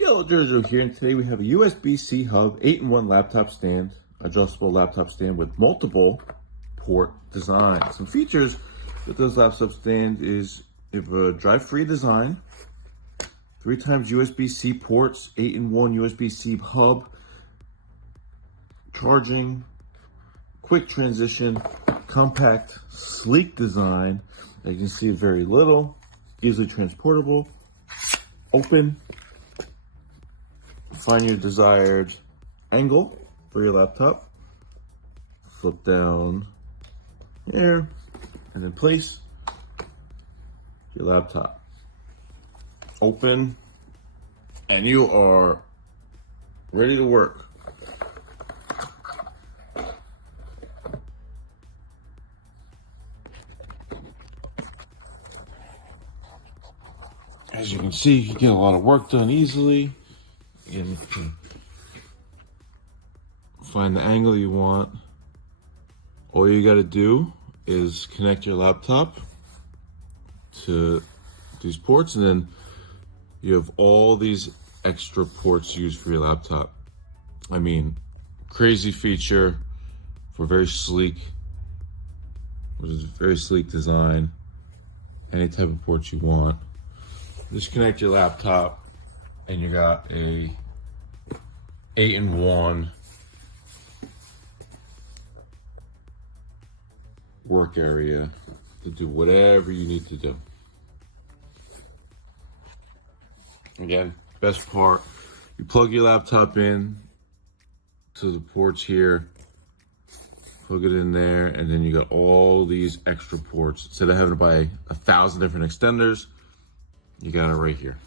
Yo, Jojo here, and today we have a USB-C hub, 8-in-1 laptop stand, adjustable laptop stand with multiple port design. Some features with this laptop stand is you have a drive-free design, 3 times USB-C ports, 8-in-1 USB-C hub, charging, quick transition, compact, sleek design. As you can see, it's very little, easily transportable, open. Find your desired angle for your laptop. Flip down here and then place your laptop. Open and you are ready to work. As you can see, you get a lot of work done easily. And find the angle you want. All you got to do is connect your laptop to these ports, and then you have all these extra ports used for your laptop. I mean, crazy feature for very sleek design. Any type of port you want. Just connect your laptop and you got a 8-in-1 work area to do whatever you need to do. Again, best part, you plug your laptop in to the ports here, plug it in there, and then you got all these extra ports. Instead of having to buy 1,000 different extenders, you got it right here.